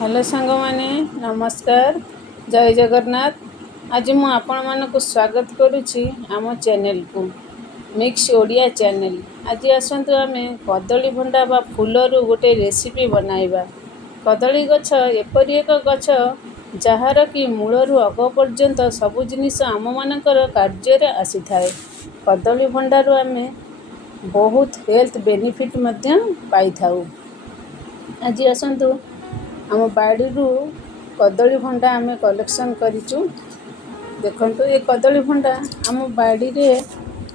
Hello सांग माने नमस्कार जय जगन्नाथ। आज मु आपण मानक स्वागत करुछि आम चैनल को मिक्स ओडिया चैनल। आज आसतु आमे कदली भंडा बा फूलरू गोटे रेसिपी बनाइबा। कदली गछ एपरि एक गछ जहार कि मूलरू अग पर्यंत सबु जिनिस आम मानकर कार्य आसी थाए। कदली भंडारू आमे बहुत हेल्थ बेनिफिट मध्य पाई थाउ। आज आसतु आम बाड़ीरू कदली भंडा आमे कलेक्शन करिचु। देखंतु ये कदली भंडा आम बाड़ी रे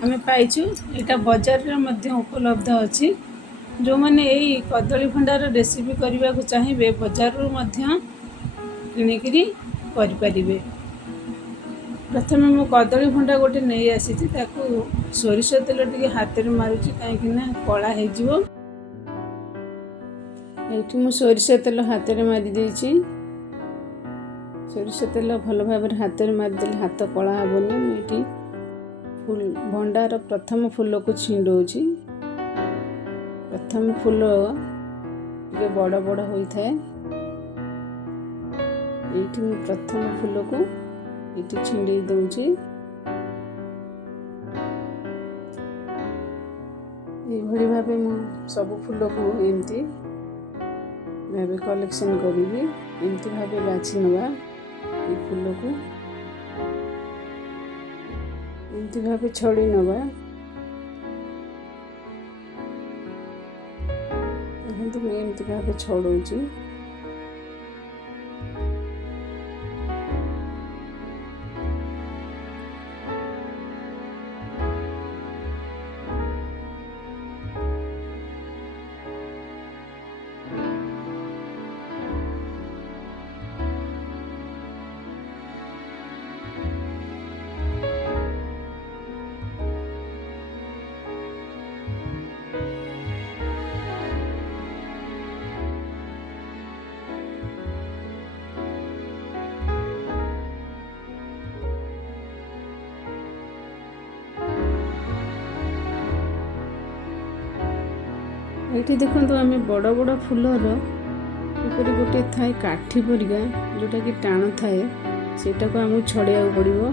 आमे पाइचु। एटा बाजार रे मध्य उपलब्ध अछि। जो माने एई कदली भंडार रेसिपी करबा को चाहिबे बाजार रू मध्य किनिकरी करि परिबे। प्रथमे मु कदली भंडा गोटे नै आसीछि ताकू सोरिष तेल टिके हाथ रे मारुछि काहे कि ना कळा हे जिवो। एठी मु सोरिष तेल हाथ रे मारि देछि। सोरिष तेल भल भाबरे हाथ रे मारि देले हाथ कळा हबोनी। मु एठी फूल भंडार प्रथम फूल को छिंडोछि। प्रथम फूल टिके बड़ बड़ होई थाए। एठी मु प्रथम फूल को एठी छिंडे दउछि। ए भली भाबे मु सब फूल को एमती भावे कलेक्शन करिबी। एमती भावे बाछि नवा ए फूल को एमती भावे छड़ी नवा। देखंतु मैं एमती भावे छड़ौछि। एठी देखंतु आमे बड़ बड़ फूलर ऊपर गोटे थाए काठी परिका जोटा कि टाण थाए सेटा को हमहु छड़िया पड़िबो।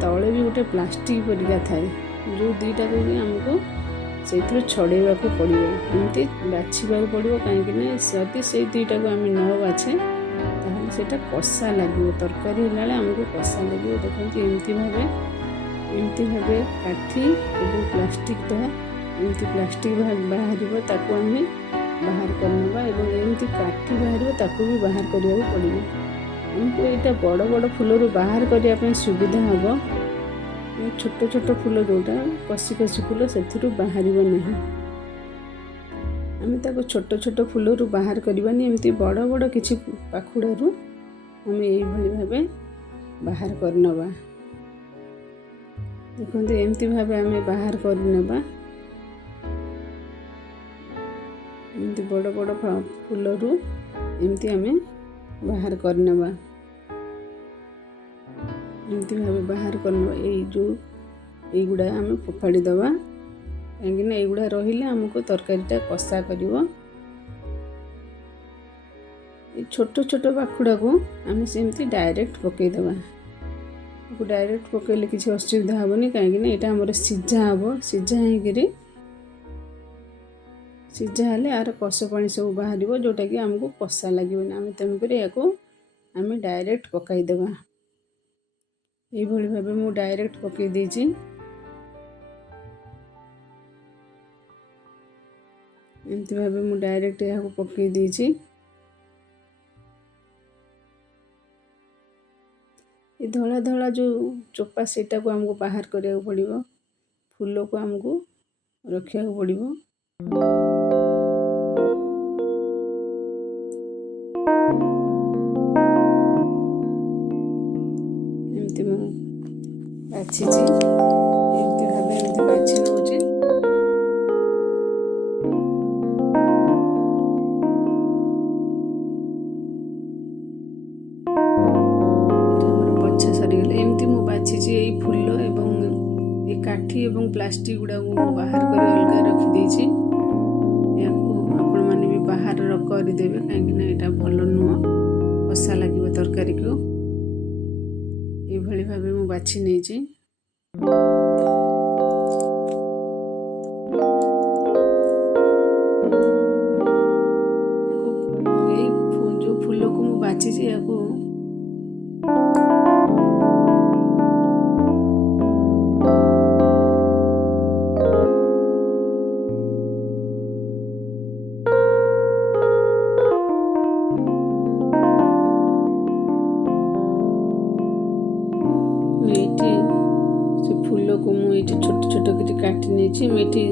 तळे भी गोटे प्लास्टिक परिका थाए जो दुईटा को भी हमको सेथरो छड़ेबा को पड़िबो। एमती बाछिबा को पड़िबो काहे कि ना यदि से दुईटा को आमे न बाछे ताहले सेटा कसा लागिबो। तरकारी हेलाले हमको कसा लागिबो। देखंतु एमती भाबे काठी एवं प्लास्टिक टा एमती प्लास्टिक बाहर ताकू आमे बाहर करनबा एवं एमती काठी बाहर ताकू भी बाहर करिया पड़िबो। हमको एटा बड़ बड़ फूलरू बाहर करिया पे सुविधा हबो। छोट छोट फूल जोटा कसी कसी फूल सेथिरु बाहरिबो नहीं। आमे ताको छोट छोट फूलरू बाहर करबानी एमती बड़ बड़ किछि पाखुडारू आमे एई भली भाबे बाहर करनबा। देखंतु एमती भाबे आमे बाहर करनबा। एमती बड़ बड़ फूलरू एमती आमे बाहर करनबा। एमती भाबे बाहर करनबा। एई जो एई गुडा आमे फोपाड़ी दबा काहेकि ना एई गुडा रहिले हमको तरकारीटा कसा करिवो। ए छोट छोट बाखुडा को आमे सेमती डायरेक्ट पकेई दबा। को डायरेक्ट पकेले किछि असुविधा हबनी काहेकि ना एटा हमर सिझा हबो। सिझा हेगिरी सिझा हेले आर कस पानी सब बाहरिबो जोटा कि हमको कसा लागिबो। आमे तेनु करे याको आमे डायरेक्ट पकाई देबा। एई भली भाबे मु डायरेक्ट पकेई देछि। एमती भाबे मु डायरेक्ट याको पकेई देछि। ए धला धला जो चोपा सेटा को हमको बाहर करिया पड़िबो। फूल को हमको रखिया पड़िबो। एमती मु बाछिछि। एमती भाबे एमती बाछि नउछि। एटा हमर बच्चा सरी गेले। एमती मु बाछिछि एई फूल एवं ए काठी एवं प्लास्टिक गुडा को बाहर कर अलगा रखी देछि। याको आपण माने भी बाहर କରିदेବେ, କାହିଁକିନା ଏଇଟା ଭଲ ନୁହଁ, କଷା ଲାଗିବ ତରକାରୀକୁ। ଏଇଭଳି ଭାବେ ମୁଁ ବାଛି ନେଇଛି। ଏଇ ଯେଉଁ ଫୁଲକୁ ମୁଁ ବାଛିଛି ୟାକୁ ଏଇଠି ସେ ଫୁଲକୁ ମୁଁ ଏଇଠି ଛୋଟ ଛୋଟ କରି କାଟି ନେଇଛି। ମୁଁ ଏଇଠି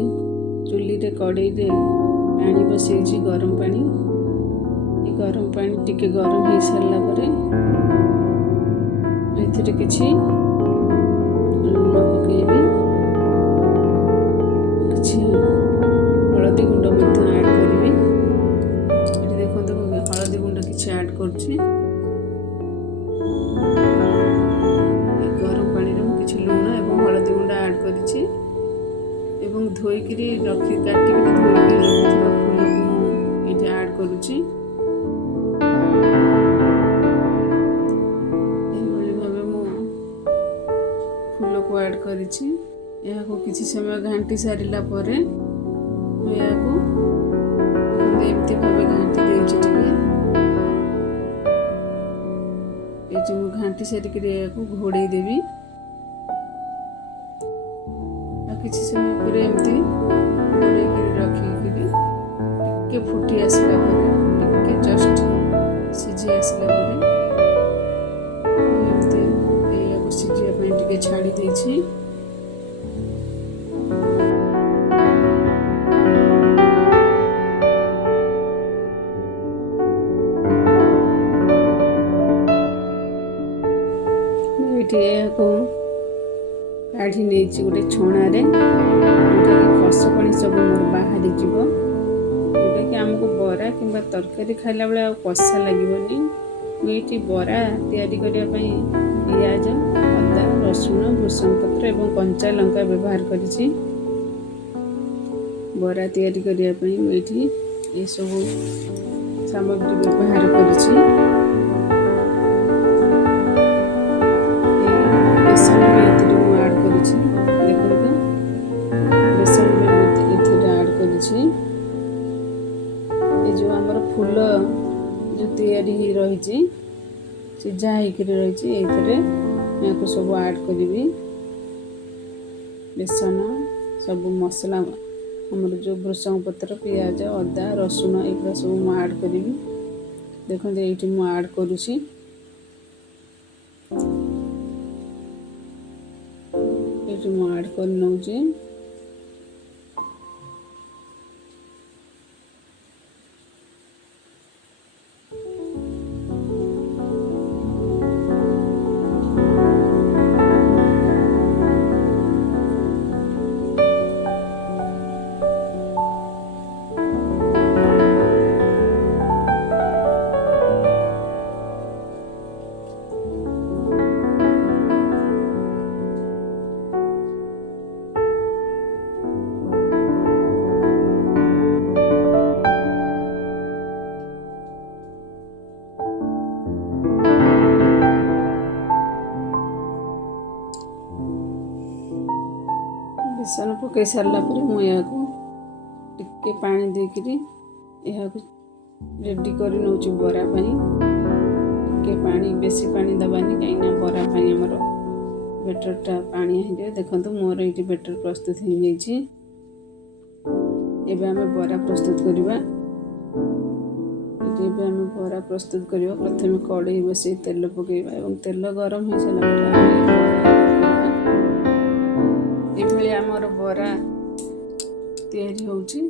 ଚୁଲିରେ କଡ଼େଇରେ ପାଣି ବସେଇଛି, ଗରମ ପାଣି। ଏ ଗରମ ପାଣି ଟିକେ ଗରମ ହେଇସାରିଲା ପରେ ଏଥିରେ କିଛି ଲୁଣ ପକେଇବି, କିଛି ହଳଦୀ ଗୁଣ୍ଡ ମଧ୍ୟ ଆଡ଼୍ କରିବି। ଏଠି ଦେଖନ୍ତୁ ମୁଁ ହଳଦୀ ଗୁଣ୍ଡ କିଛି ଆଡ଼୍ କରୁଛି। ଗରମ ପାଣିରେ ମୁଁ କିଛି ଲୁଣ ଏବଂ ହଳଦୀ ଗୁଣ୍ଡ ଆଡ଼୍ କରିଛି ଏବଂ କାଟିକିରି ରଖିଥିବା ଫୁଲକୁ ମୁଁ ଏଇଠି ଆଡ଼୍ କରୁଛି। ଏହିଭଳି ଭାବେ ମୁଁ ଫୁଲକୁ ଆଡ଼୍ କରିଛି। ଏହାକୁ କିଛି ସମୟ ଘାଣ୍ଟି ସାରିଲା ପରେ ମୁଁ ଏହାକୁ ଏମିତି ଭାବେ ଘାଣ୍ଟି ଦେଇଛି। ଟିକେ ଏଇଠି ମୁଁ ଘାଣ୍ଟି ସାରିକିରି ଏହାକୁ ଘୋଡ଼େଇ ଦେବି। ଆଉ କିଛି ସମୟ ପରେ ଏମିତି ଘୋଡ଼େଇକିରି ରଖିକିରି ଟିକେ ଫୁଟି ଆସିଲା ପରେ, ଟିକେ ଜଷ୍ଟ ସିଝି ଆସିଲା ପରେ ଏମିତି ଏହାକୁ ସିଝିବା ପାଇଁ ଟିକେ ଛାଡ଼ି ଦେଇଛି। ଏଇଠି ଏହାକୁ କାଢ଼ି ନେଇଛି ଗୋଟେ ଛଣାରେ, ଯେଉଁଟାକି ଖସ ପାଣି ସବୁ ମୋର ବାହାରିଯିବ, ଯେଉଁଟାକି ଆମକୁ ବରା କିମ୍ବା ତରକାରୀ ଖାଇଲା ବେଳେ ଆଉ କଷା ଲାଗିବନି। ମୁଁ ଏଇଠି ବରା ତିଆରି କରିବା ପାଇଁ ପିଆଜ, ଅଦା, ରସୁଣ, ଭୃଷଙ୍ଗ ପତ୍ର ଏବଂ କଞ୍ଚା ଲଙ୍କା ବ୍ୟବହାର କରିଛି। ବରା ତିଆରି କରିବା ପାଇଁ ମୁଁ ଏଇଠି ଏସବୁ ସାମଗ୍ରୀ ବ୍ୟବହାର କରିଛି। ବେସନ ବି ଏଥିରେ ମୁଁ ଆଡ଼୍ କରିଛି। ଦେଖନ୍ତୁ, ବେସନ ବି ମୁଁ ଏଥିରେ ଆଡ଼୍ କରିଛି। ଏ ଯେଉଁ ଆମର ଫୁଲ ଯେଉଁ ତିଆରି ହେଇ ରହିଛି, ସିଝା ହେଇକିରି ରହିଛି, ଏଇଥିରେ ଏହାକୁ ସବୁ ଆଡ଼୍ କରିବି। ବେସନ, ସବୁ ମସଲା, ଆମର ଯେଉଁ ଭୃଷଙ୍ଗ ପତ୍ର, ପିଆଜ, ଅଦା, ରସୁଣ, ଏଗୁଡ଼ା ସବୁ ମୁଁ ଆଡ଼୍ କରିବି। ଦେଖନ୍ତୁ ଏଇଠି ମୁଁ ଆଡ଼୍ କରୁଛି। ଏଇଠି ମୁଁ ଆଡ଼୍ କରି ନେଉଛି। ବେସନ ପକାଇ ସାରିଲା ପରେ ମୁଁ ଏହାକୁ ଟିକେ ପାଣି ଦେଇକିରି ଏହାକୁ ରେଡ଼ି କରି ନେଉଛି ବରା ପାଇଁ। ଟିକେ ପାଣି, ବେଶୀ ପାଣି ଦେବାନି, କାହିଁକିନା ବରା ପାଇଁ ଆମର ବେଟରଟା ପାଣିଆ ହେଇଯାଏ। ଦେଖନ୍ତୁ ମୋର ଏଇଠି ବେଟର ପ୍ରସ୍ତୁତ ହେଇଯାଇଛି। ଏବେ ଆମେ ବରା ପ୍ରସ୍ତୁତ କରିବା। ଏବେ ଆମେ ବରା ପ୍ରସ୍ତୁତ କରିବା। ପ୍ରଥମେ କଡ଼େଇ ବସାଇ ତେଲ ପକାଇବା ଏବଂ ତେଲ ଗରମ ହେଇସାରିଲା ପରେ ଆମେ ଏଭଳି ଆମର ବରା ତିଆରି ହେଉଛି।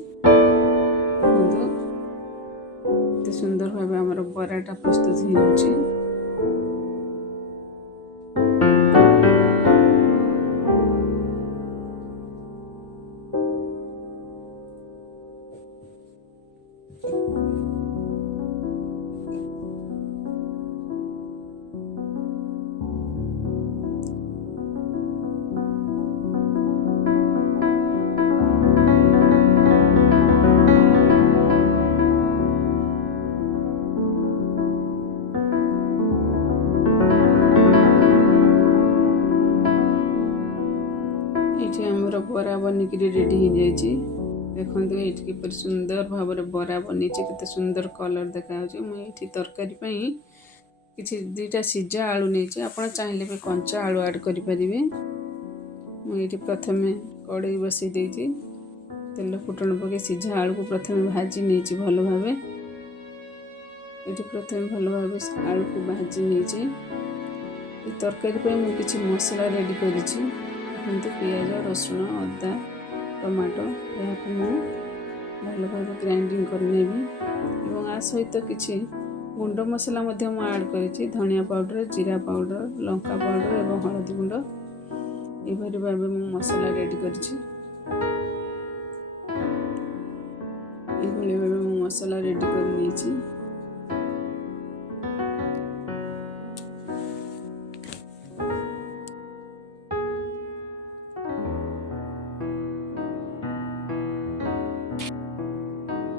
ଦେଖନ୍ତୁ ଏତେ ସୁନ୍ଦର ଭାବେ ଆମର ବରାଟା ପ୍ରସ୍ତୁତ ହେଇଯାଉଛି। बरा बनिक रेडी हो जाइए। देखो ये किपर सुंदर भाव बरा बनी केते सुंदर कलर देखा मुझे तरकारी किसी दुईटा सीझा आलू नहीं आप चाहिए भी कंचा आलू आड करें। मुझे प्रथम कड़ई बसई देती तेल फुटण पकई सीझा आलू को प्रथम भाजी नहीं भल भाव ये प्रथम भल भाव आलू को भाजी नहीं तरकारी मुझे किसी मसला रेडी कर पियाज रसुण अदा टमाटो यह भल भाव ग्राइंडिंग करनेबी और आ सहित किसी गुंड मसला आड कर धनिया पाउडर जीरा पाउडर लंका पाउडर और हलदी गुंड यह भाव मसला रेडी कर मसला रेडी कर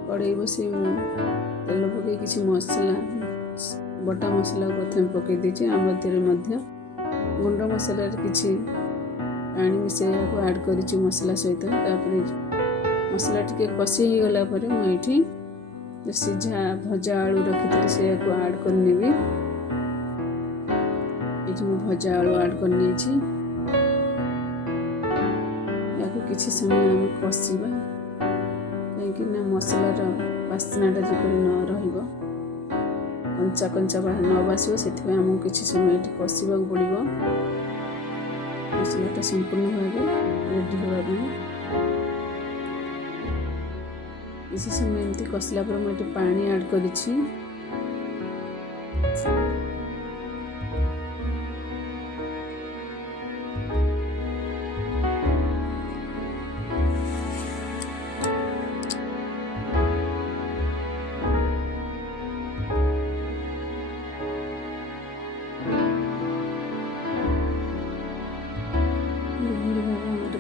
कड़ई बस तेल पकई किसी मसला बटा मसला प्रथम पकई देती गुंड मसला किसी पानी मिसे आड कर मसला सहित मसला टी कषि हो गला मुझे सीझा भजा आलू रखी से आड करनी ये भजा आलू आड करनी किसी समय आम कषा कहीं मसलार बास्नाटा जपर न कंचा कंचा न बास से आमको किसी समय कषा पड़ो मसलाटा संपूर्ण भाव रेडी होगा किसी समय एमती कषला पर मुझे पानी आड कर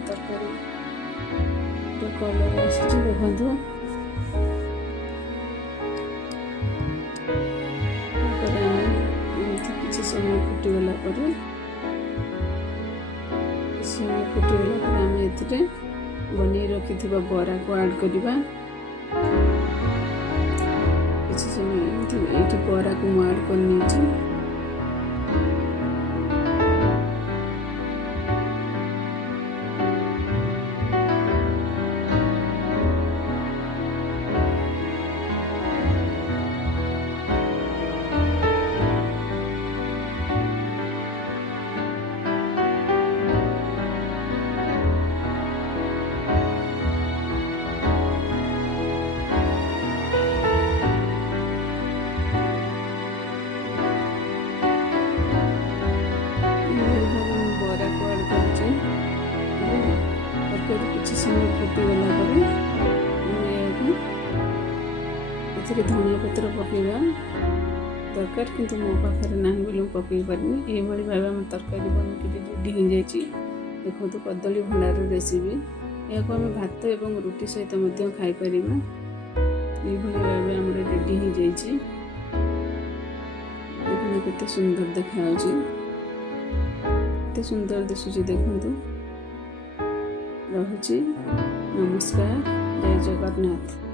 तरकारी कलर आसी देखो किसी समय फुटीगला आम ए बन रखि बरा को आड करवा किसी समय ये बरा को आड कर किसी समय फुटीगला धनिया पत्र पकेवा दरकार किंतु मो पाखे ना बोली पकई पार्नी ये भाव आम तरकारी बन रेडी हो जाए। देखो कदली भंडार रेसिपी यह आम भात और रुटी सहित खाईपर ये भाव आम रेडी हो जाए। देखो केते सुंदर देखा केते सुंदर दिशुची देखु रहुची। नमस्कार, जय जगन्नाथ।